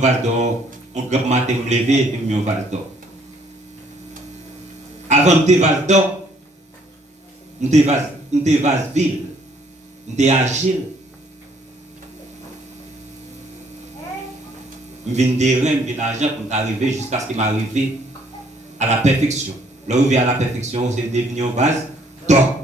vase d'or, on grand matin me lever et me vase d'or. Avant de vase d'or, de vase ville, de agile. Je viens de rien, je viens d'argent pour arriver jusqu'à ce qu'il m'arrive à la perfection. L'arrivée à la perfection, c'est devenu un vase d'or.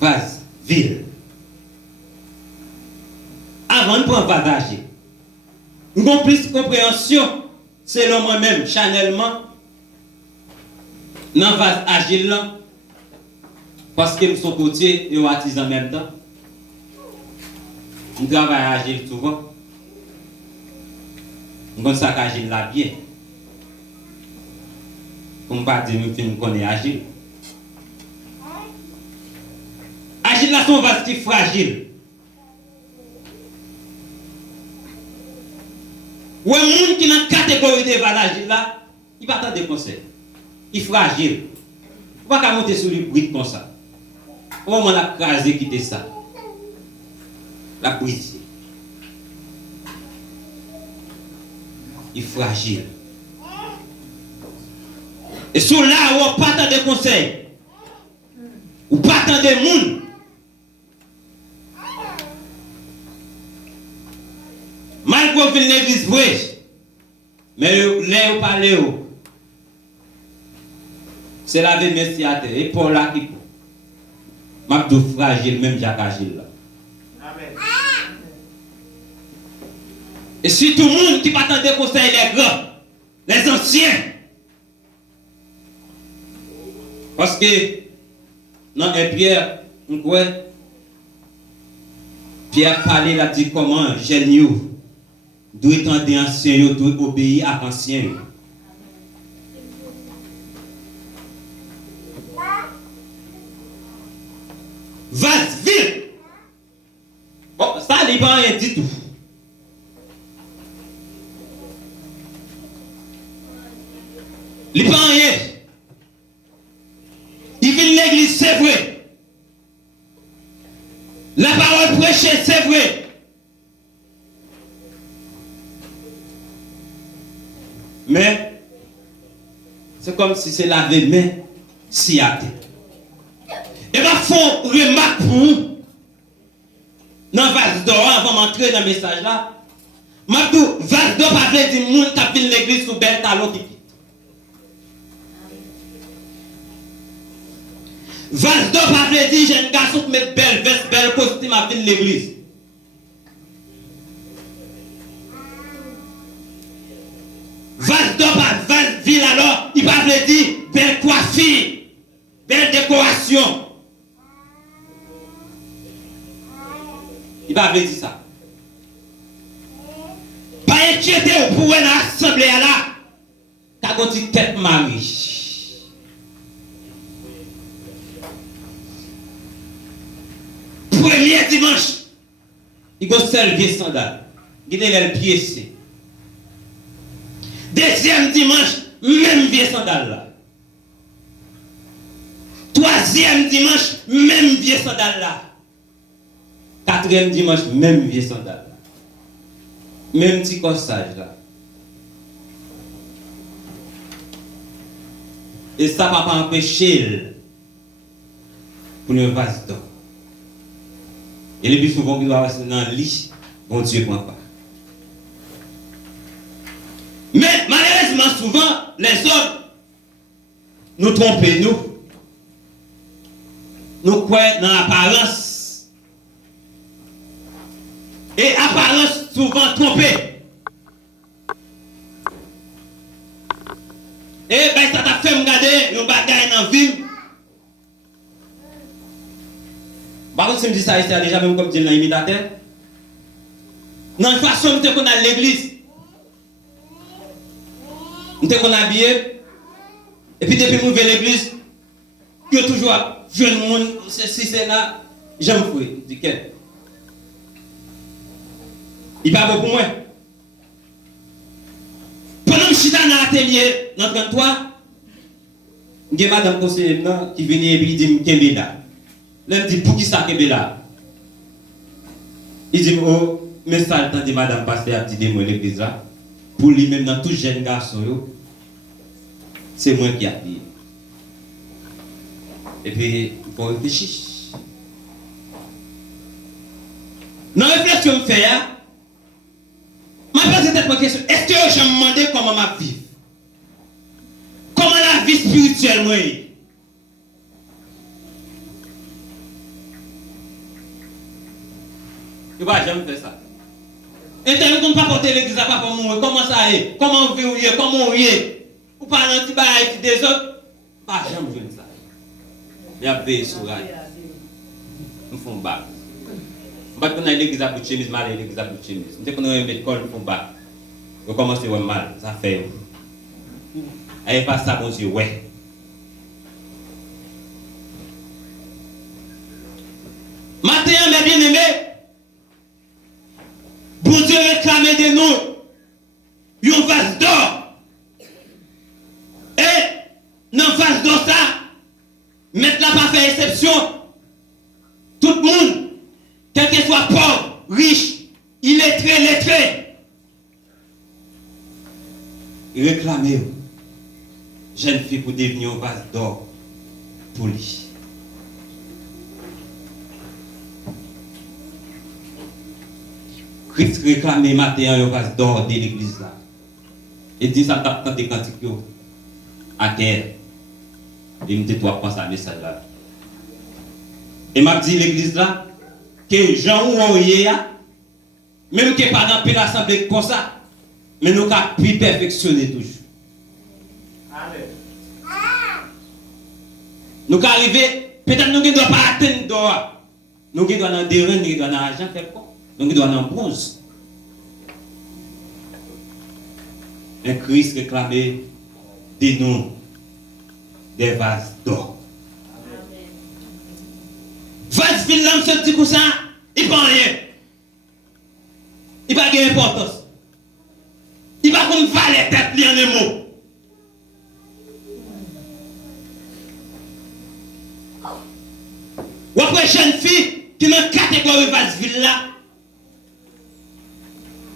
Vase, ville. Avant de prendre vase agile, nous avons plus de compréhension, selon moi-même, chanellement, dans le vase agile là. Parce que nous sommes côtiers et artisans en même temps. Nous travaillons agile souvent. Nous avons ça agile là bien. On ne peut pas dire que nous connaissons agile. Agile là, c'est un vase qui est fragile. Ou un monde qui est dans la catégorie de vase agile là, il ne va pas attendre des conseils. Il est fragile. Il ne va pas monter sur les briques comme ça. Au moment la crasé quitter ça. La brise. Il est fragile. Et sur là où on pas tant de conseils. Ou pas tant de monde. Malgré que l'église brèche. Mais là où parlez. C'est la vie merci à terre. Et pour là qui Mabdou fragile, même Jacques Agile là. Amen. Et si tout le monde qui pas des conseils, les grands, les anciens. Parce que dans Pierre, on croit, Pierre parlait, il a dit comment, génie, doit être ancien, doit obéir à ancien. Vase vide. Bon, ça, il n'y a pas rien du tout. Il n'y a pas rien. Il vient de l'église, c'est vrai. La parole prêchée, c'est vrai. Mais, c'est comme si c'est lavé main, si à terre. Et bien, il faut remarquer pour vous, dans le vase d'or, avant d'entrer dans le message là, je vase d'or, pas veut dire monde qui a fait l'église sous bel talon qui quitte. Vase d'or, pas veut dire j'ai un garçon qui met belle veste, belle costume à faire l'église. Vase d'or, pas vase ville alors, il pas veut dire belle coiffure, belle décoration. Il va dire ça. Pas inquiéter pour une assemblée là. T'as une tête marie. Premier dimanche, il va servir sandal. Il a le pied ici. Deuxième dimanche, même vieux sandal là. Troisième dimanche, même vieux sandal là. Quatrième dimanche, même vieux sandal. Même petit corsage là. Et ça ne va pas empêcher pour le vase d'or. Et le plus souvent, il doit rester dans le lit, bon Dieu ne prend pas. Mais malheureusement, souvent, les hommes nous trompent, nous croyons dans l'apparence. Et apparence souvent trompée. Et ben ça t'a fait me regarder un bagage dans la ville. Par contre, si je me dis ça, c'est déjà même comme dire dans l'imitateur. Dans la façon dont on a l'église. Nous sommes habillés. Et puis depuis que nous venons à l'église, il y a toujours jeune monde, si c'est là, j'aime fouiller. Je dis quel? Il parle beaucoup moins. Pendant que je suis dans l'atelier, dans 33, il y a madame conseillère qui vient et puis dit qu'il y a Là, il dit, pour qui ça qu'est là? Il dit, oh, mais ça, le temps de madame pasteur a dit de moi l'église là. Pour lui-même, dans tout jeune garçon, c'est moi qui a dit. Et puis, il faut réfléchir. Dans la réflexion que je fais, je me pose cette question. Est-ce que je me demande comment je vis? Comment la vie spirituelle moi? Je ne vais jamais faire ça. Et tu ne pas porter l'église à pas pour mourir. Comment ça est? Comment vous vivez? Comment vous vivez? Ou pas un petit bail des autres? Pas jamais faire ça. Il y a veillé sur la. Nous faisons bac. Je ne vais pas l'église à bout de chemise, mal l'église à bout de chemise. Je ne vais pas mettre l'école, nous faisons bac. Vous commencez à voir mal, ça fait. Et pas ça, bon Dieu, ouais. Matin, mes bien-aimés, bon Dieu réclame de nous une vase d'or. Et dans vase d'or ça, maintenant pas faire exception. Tout le monde, quel que soit pauvre, riche, illettré, lettré, réclamez jeune fille pour devenir un vase d'or pour lui. Christ réclame matin un vase d'or de l'église là. Et dit ça t'a des cantiques à terre. Et me dit toi pense à message là. Et m'a dit l'église là que Jean ou même que pas dans l'assemblée comme ça, mais nous avons pu perfectionner toujours. Nous arrivons, peut-être nous ne devons pas atteindre d'or. Nous devons dans des reins, nous devons dans l'argent quelque nous devons dans bronze. Un Christ réclamait des noms, des vases d'or. Vase vide l'homme se dit comme ça, il ne prend rien. Il n'a pas d'importance. Il va comme valer tête li en un mot. Ou après jeune fille qui est dans la catégorie vase vide là,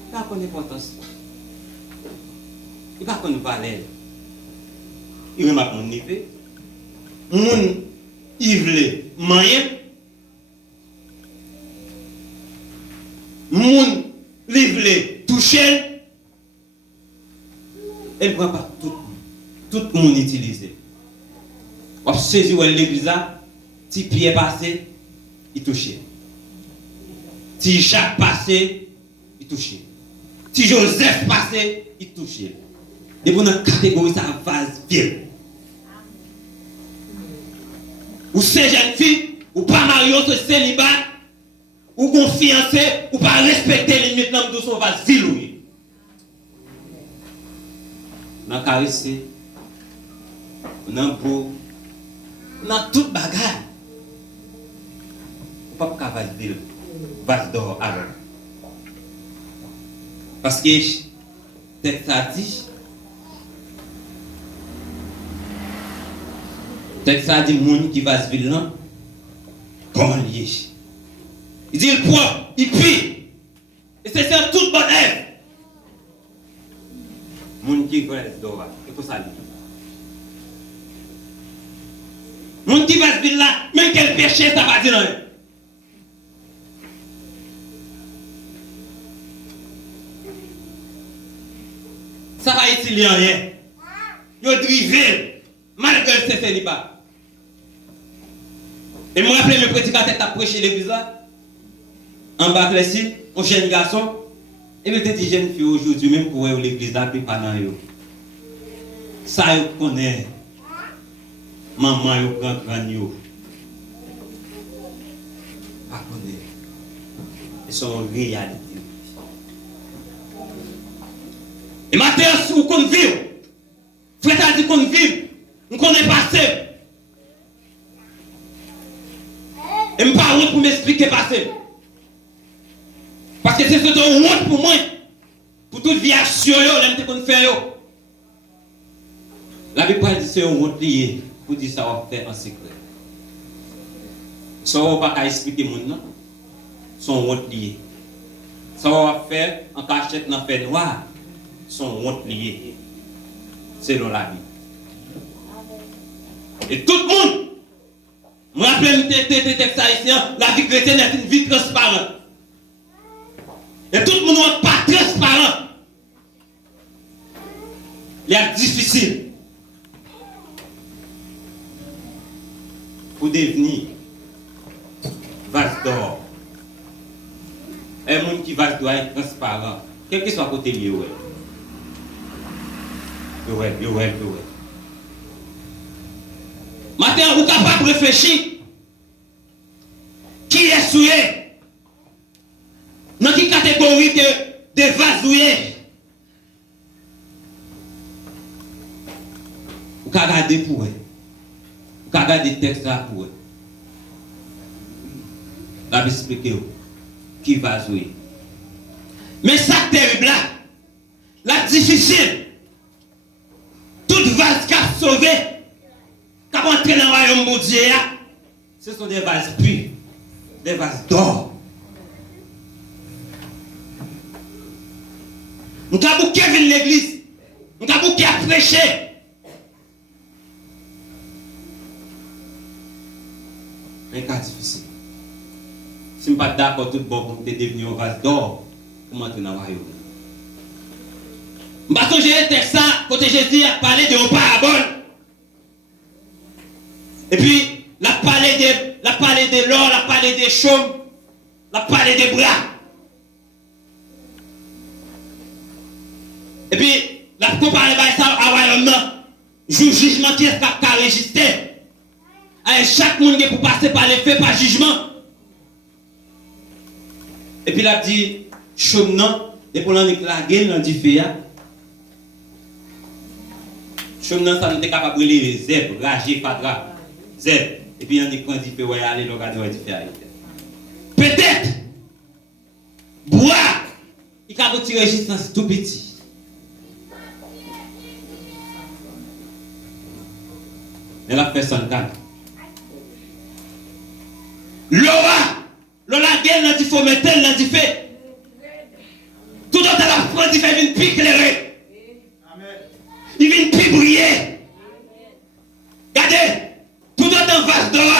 il n'a pas d'importance. Il va qu'on valeur. Il remarque mon niveau. Mon ivle moyen. Mon livre touché. Elle ne prend pas tout le monde utilisé. On saisit l'église là, si Pierre passé, il touché. Si Jacques passé, il touché. Si Joseph passé, il touché. Et pour une catégorie, ça vase vide. Ou c'est jeune fille, ou pas marié, ou célibat, ou qu'on fiancé, ou pas respecter les limites de son vase vide. On a caressé, on a beau, on a tout bagage. On ne peut pas vase vide, vase d'or avant. Parce que, texte a dit, texte a dit, moun qui va se vivre là, comment lié. Il dit, il prend, il prie. Et c'est ça toute bonne œuvre. Moun qui va se vivre là, il faut ça lier. Moun qui va se vivre là, même quel péché, ça va dire non. Ça va utiliser rien. Ils ont drivé, malgré le célibat. Et je me rappelle, le prédicateur a prêché l'église là, en bas ici, un jeune garçon, et puis il dit jeune fille aujourd'hui, même pour l'église là, puis pas dans eux. Ça, ils connaissent. Maman, ils prennent grand yo. Pas connaître. Ils sont en réalité. Et maintenant, si vous connaissez vivre, frère a dit qu'on vit, on connaît passé. Et je ne pas honte pour m'expliquer passé. Parce que c'est ce une honte pour moi. Pour toute vie action, je qu'on fait. La Bible dit que c'est une honte liée pour dire ça va faire en secret. Ça on va pas expliquer mon non. Son honte lié. Ça on va faire en cachette dans fait noir. Son honte lié. Selon la Bible. Et tout le monde, moi rappelle texte haïtien, la vie chrétienne est une vie transparente. Et tout le monde n'est pas transparent. Il est difficile pour devenir vase d'or. Un monde qui vase doit être transparent. Quel que soit côté lié, ouais. Maintenant, vous êtes capable de réfléchir. Qui est souillé? Dans quelle catégorie de vasouillé? Vous pouvez regarder pour eux. Vous pouvez regarder le texte là pour eux. La Bible explique qui vasouillé. Mais ça terrible là, la difficile. Toute vase qui a sauvé, qui a entré dans le royaume de Dieu, ce sont des vases purs, des vases d'or. Nous avons bouqué venir l'église, nous avons bouqué à prêcher. Mais c'est difficile. Si je ne suis pas d'accord, tout bon pour devenir un vase d'or, comment entrer dans le royaume? Je vais changer le texte quand Jésus a parlé de parabole. Et puis, la parlé de l'or, la parlé des chaumes, la parlé des bras. Et puis, la comparé par ça à royaume, jour jugement qui est capable de résister. Chaque monde qui peut passer par les faits, par jugement. Et puis, il a dit, chaume non, et pour l'en éclater, il a dit fait. Chaume non, ça nous est capable de brûler les zèbres, rager, padra, zèbres. Et puis, il y a des quand il fait, ouais, allez, le gars doit être fait. Peut-être, bois, il a retiré résistance tout petit. Mais la personne calme. Lola gueule, il faut mettre elle, il fait. Tout le temps, la France, il fait une pique éclairée. Il vient plus briller. Regardez, tout le temps, vase d'or.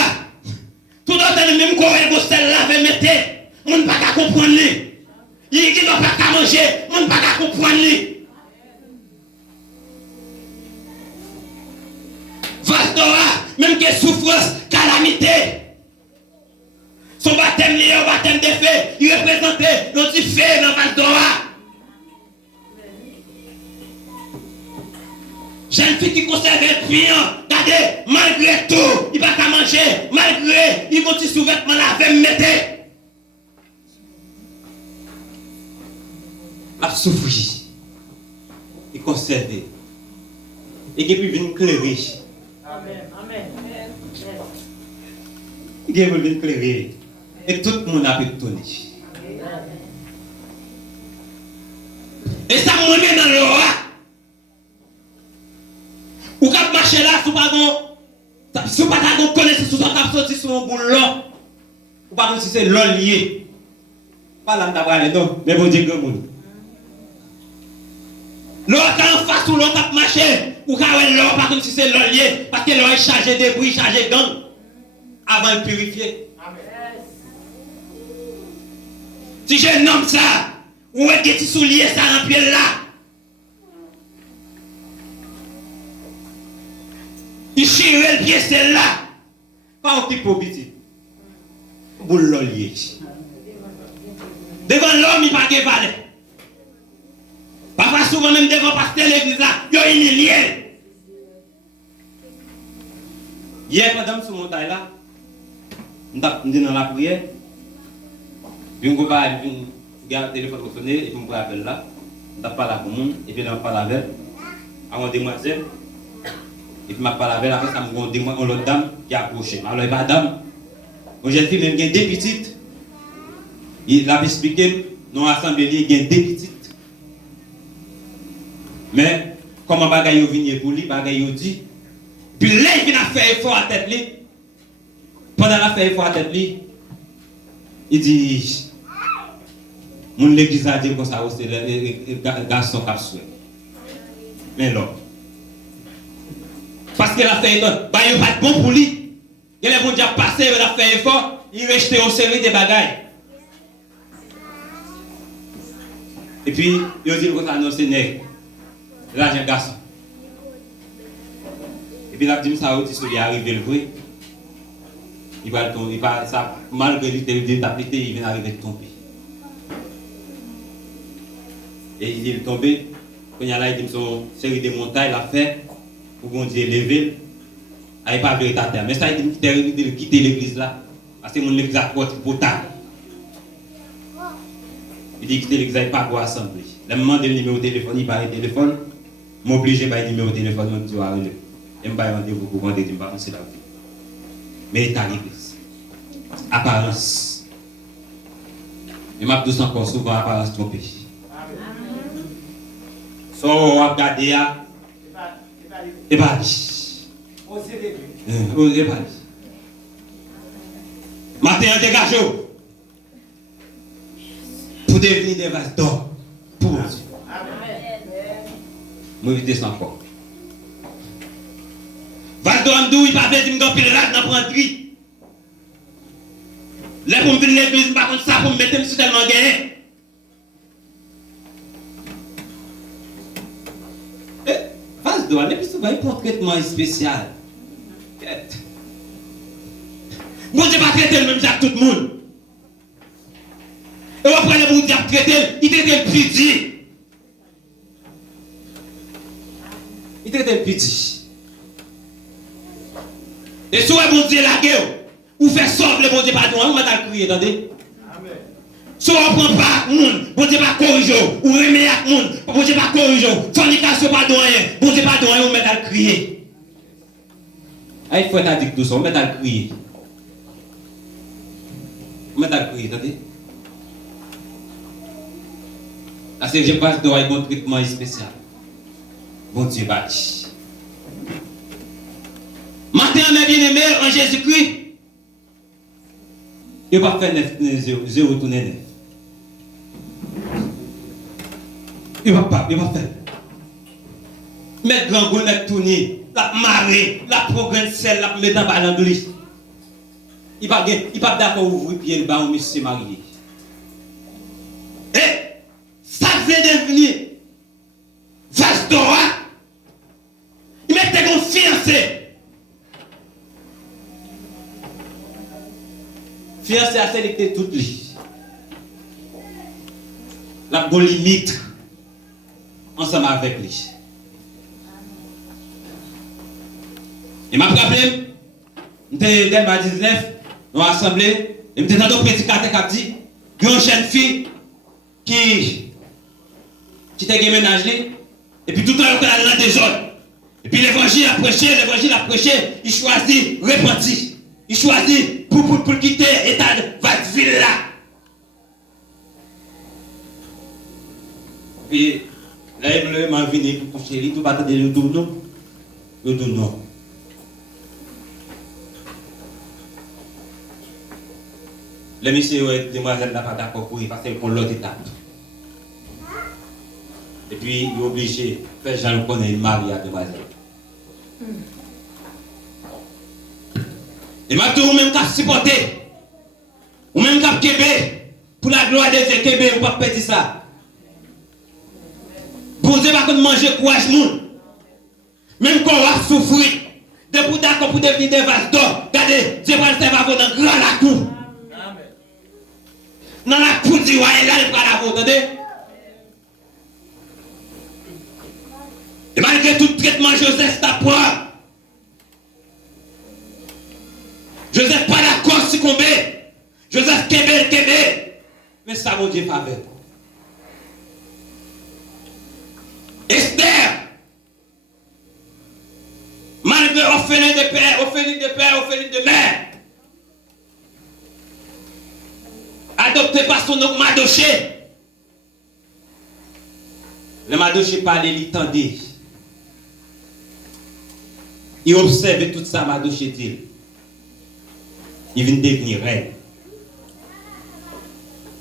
Tout le temps, le même corps, il celle là, il mettre. On ne peut pas comprendre. Il ne doit pas manger, on ne peut pas comprendre. Vase d'or, même que souffrance, calamité. Son baptême lié au baptême des faits, il représentait notre fait dans Vase d'or. Jeune fille qui conserve le pion, regardez, malgré tout, il ne va pas manger, malgré, il continue sous vêtement lavé, mettre. Il a souffert, il conserve, et puis il vient éclairer. Amen, amen. Il vient éclairer, et tout le monde a pu tourner. Et ça me met dans l'aura. Ou quand marcher là, si vous pas connaissance, si vous avez sorti sur un boulot, ou pas si c'est l'eau lié. Pas là, non, mais bon Dieu, grand monde. L'eau quand en face ou l'eau tape marcher, ou quand l'eau, pas comme si c'est l'eau lié, parce que l'eau est chargée de bruit, chargée de gang, avant de purifier. Si je nomme ça, ou est-ce que tu souliers ça en pied là? Il chire le pied celle-là. Pas un petit peu petit. Boule l'olier. Devant l'homme, il n'y a pas de valet. Parfois, souvent, même devant le pasteur l'église là, il y a une liée. Hier, madame, sur mon taille là, je suis dans la prière. Je vais garder le téléphone sonné et je me rappelle là. Je parle à tout le monde et puis je parle avec une demoiselle. Et puis, je parle avec elle, après, ça me dit une dame qui a approché. Alors, il n'y a pas de dame. Quand j'ai dit, même il y a deux petites. Il a expliqué, dans l'assemblée, il y a deux petites. Mais, comment bagaille vient pour lui, bagaille dit. Puis là, il vient faire effort à tête. Pendant la fête, il faut à tête lui. Il dit, mon l'église a dit comme ça, c'est le garçon qui a souhaité. Mais non. Parce que la fête, bah, il n'est pas bon pour lui. Il est bon déjà passé, il a fait effort, il est jeté au série des bagailles. Et puis, il dit que ça annonce nègre. Là, j'ai un garçon. Et puis, il a dit que ça il est arrivé le vrai. Il va tomber, ça, malgré l'idée d'appliquer, il vient arriver de tomber. Et il est tombé, quand il y a là, il dit que son série de montagnes, il a fait, pour qu'on dise lever, il n'a pas vu l'état terre. Mais ça, il dit de quitter l'église là, parce que mon église a porté potable. Il dit quitter l'église, il n'a pas pour assembler. Le moment de le numéro de téléphone, il parle de téléphone, m'oblige par le numéro de téléphone, je me dis, il me parle rendez-vous pour rendre, il me parle, c'est la vie. Mais il est à l'église. Apparence. Et m'a tous encore souvent apparence trompée. So, on va regarder là. Et pas dit. Et pas dit. Matin, on dégage. Pour devenir des vases d'or. Pour Dieu. Moi, je descends encore. Vase d'or, il ne va pas dire que je vais dans prendre tri. Là, pour me venir l'église, je ne vais pas contre ça pour me mettre sur tellement gagné. Vase d'or, et puis souvent, il prend un traitement spécial. Bon Dieu va traiter le même que tout le monde. Et après le bon Dieu va traiter, il traite le petit. Il traite le petit. Et si vous bon Dieu la gueule, ou fait sortir le bon Dieu pardon, on va crier, attendez. Si on ne prend pas le monde, bon Dieu va corriger, ou remet à le monde, bon Dieu va corriger, fornication pardon, bon Dieu pardon, on met à crier. Il faut être addict tout ça, on met à crier. On met à crier, attendez. Parce que je pense qu'il y a un bon traitement spécial. Bon Dieu bâti. Maintenant, mes bien-aimés, en Jésus-Christ, il ne va pas faire 0 tourner 9. Il ne va pas faire. Mettre grand goût, mettre tourner, la marée, la progresser, la mettre en bas dans l'anglais. Il ne va pas d'accord ouvrir pied le bas où monsieur marié. Et ça fait devenir vaste d'or. Il mettait comme fiancé. Fiancé a sélecté toute lui. La bonne limite ensemble avec lui. Et m'a rappelé, j'étais dans 19, dans l'assemblée, et j'étais dans un prédicateur qui a dit, il y a une jeune fille qui était ménage, et puis tout le temps, elle est dans des zones. Et puis l'évangile a prêché, il choisit repentir. Il choisit pour quitter l'état de votre ville là. Et là, il m'a venu pour chérie, tout pas de le tournon. Le tournon. Le monsieur ou demoiselle n'a pas d'accord pour lui parce qu'il prend l'autre étape. Et puis, il est obligé de faire Jean connaît une marie à demoiselle. Et maintenant, vous même qu'à supporter, ou même qu'à québé, pour la gloire de Dieu, québé, vous ne pouvez pas perdre ça. Vous ne pouvez pas manger courage, moun. Même quand on va souffrir, de pour d'accord pour devenir des vases d'or, regardez, Dieu va le faire dans grand la cour. Dans la cour du roi, là, il va la vous, entendez? Et malgré tout traitement, Joseph t'apprend. Joseph pas d'accord succomber. Joseph kébé. Mais ça, mon Dieu, faveur. Esther. Malgré orphelin de père, orpheline de mère. Adopté par son oncle Madoché. Le Madoché parlait, il tendait. Il observait tout ça, Madoché dit. il vient devenir reine.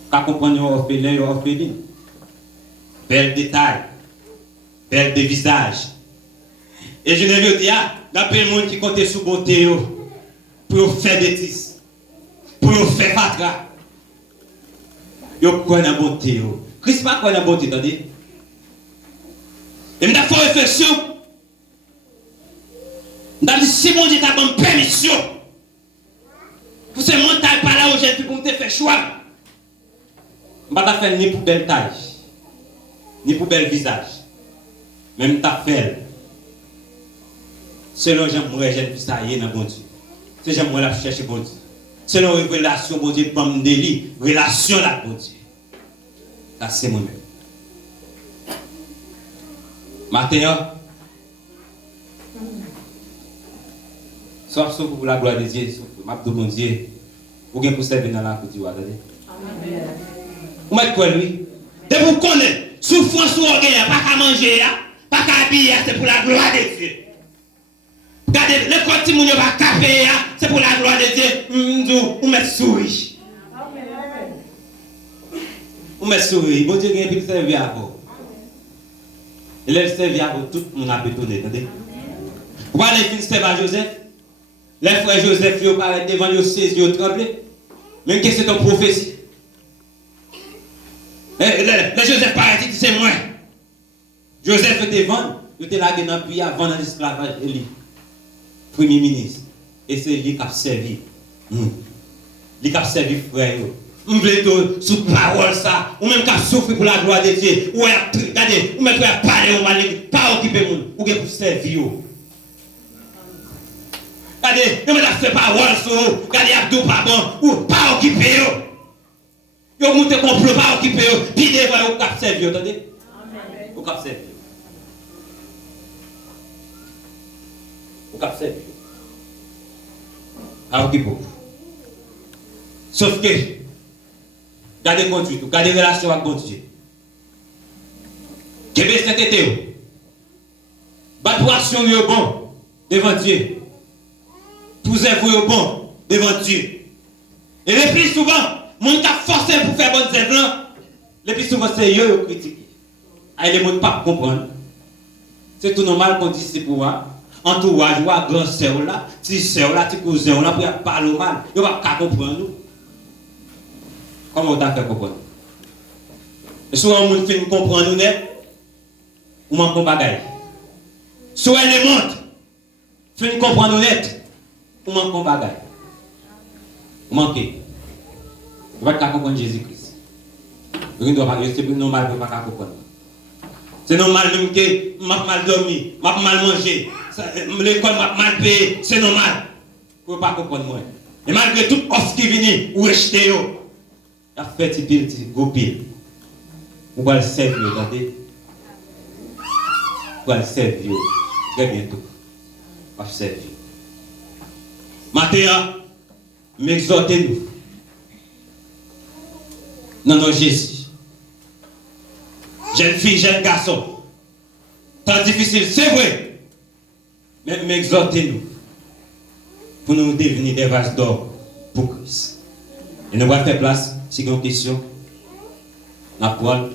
Quand on comprend orphelin, orpheline, bel détail, bel de visage. Et je ne veux dire, d'après le monde qui compte sous beauté, pour faire bêtises, pour faire fatra. Yo quoi dans beauté. Christ pas quoi dans beauté, attendez. Et m'da fait réflexion. M'da dit si mon Dieu t'a donné permission. Pour ce mental pas là aujourd'hui pour me faire choix. M'pa ta faire ni pour belle taille, ni pour bel visage. Même ta fait. Selon j'aimerais j'ai ça y est dans bon Dieu. C'est j'aimerais la chercher bon Dieu. Selon révélation bon Dieu pas me délit, relation là bon Dieu. Ça c'est moi-même. Matin, sauf pour la gloire de Dieu, sauf pour mon Dieu, vous avez pour servir dans la cour du roi. Amen. Vous mettez quoi lui? De vous connaître, souffrance ou orgueil, pas qu'à manger, pas qu'à habiller, c'est pour la gloire de Dieu. Regardez, le côté qui ne va pas caper, c'est pour la gloire de Dieu. Vous mettez sourire. Vous mettez sourire. Bon Dieu, il servir à vous. Il a servi à vous, tout le monde a bétonné. Vous allez finir servir à Joseph. Les frères Joseph, ils paraissent devant eux, saisi, ils tremblent. Même que c'est une prophétie. Les Joseph paraît dit c'est moi. Joseph était devant, il était là dans le pays avant l'esclavage. Premier ministre. Et c'est lui qui a servi. Lui qui a servi frère. Vous voulez sous parole ça, ou même qui a souffert pour la gloire de Dieu, ou regardez, ou même qui a parlé, ou pas occuper moun, ou pour servir. Regardez, vous avez fait parole sur, regardez, Abdou pas bon, ou pas occuper. Vous montez complot, pas occuper, puis devant, ou qui a servi, attendez? Ou qui a servi. Ou qui a servi. Pas occuper. Sauf que, gardez conduite, gardez relation avec bon Dieu. Québec cet été, battre action est bon devant Dieu. Tous œuvres bon devant Dieu. Et le plus souvent, mon qui a forcé pour faire bonnes œuvres, le plus souvent c'est eux qui critiquent. Et les gens ne pas comprendre. C'est tout normal qu'on dise c'est pour moi. Entourage, ou à grand sœur là, petite sœur là, petit cousin là, pour parler mal. Ils ne vont pas comprendre nous. Comment on a fait comprendre? Et soit on fait comprendre nous net, ou manquons bagaille. Soit les montres, fait comprendre nous net, ou manquons bagaille. Ou manquez. Vous ne pouvez pas comprendre Jésus-Christ. C'est normal pour ne pas comprendre. C'est normal même que je mal dormi, je mal mangé, l'école m'a mal payé, c'est normal. Pour ne pas comprendre moi. Et malgré toute offre qui vient, ou rejeter yo. Il a fait des piles, des gros piles. Vous allez servir, regardez. Vous allez servir. Très bientôt. Vous allez servir. Maintenant, m'exhortez-nous. Non, Jésus. Jeune fille, jeune garçon. Tant difficile, c'est vrai. Mais m'exhortez-nous. Pour nous devenir des vases d'or pour Christ. Et nous allons faire place. Si vous avez une question, nous allons prendre.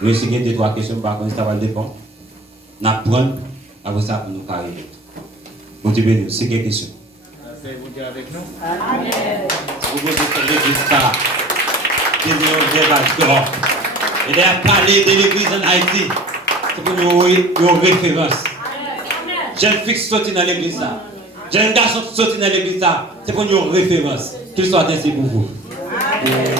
Si vous avez 2-3 questions, par contre, ça va dépendre. Nous allons prendre avant ça pour nous carrer. Bon Dieu béni, c'est quelle question? Vous dire avec nous. Amen. Vous pouvez l'église ça. Et d'ailleurs, parler de l'église en Haïti, c'est pour nous une référence. Jeune fille sorti dans l'église ça. Jeune garçon sorti dans l'église ça. C'est pour nous une référence. Qu'il soit ainsi pour vous. Amen.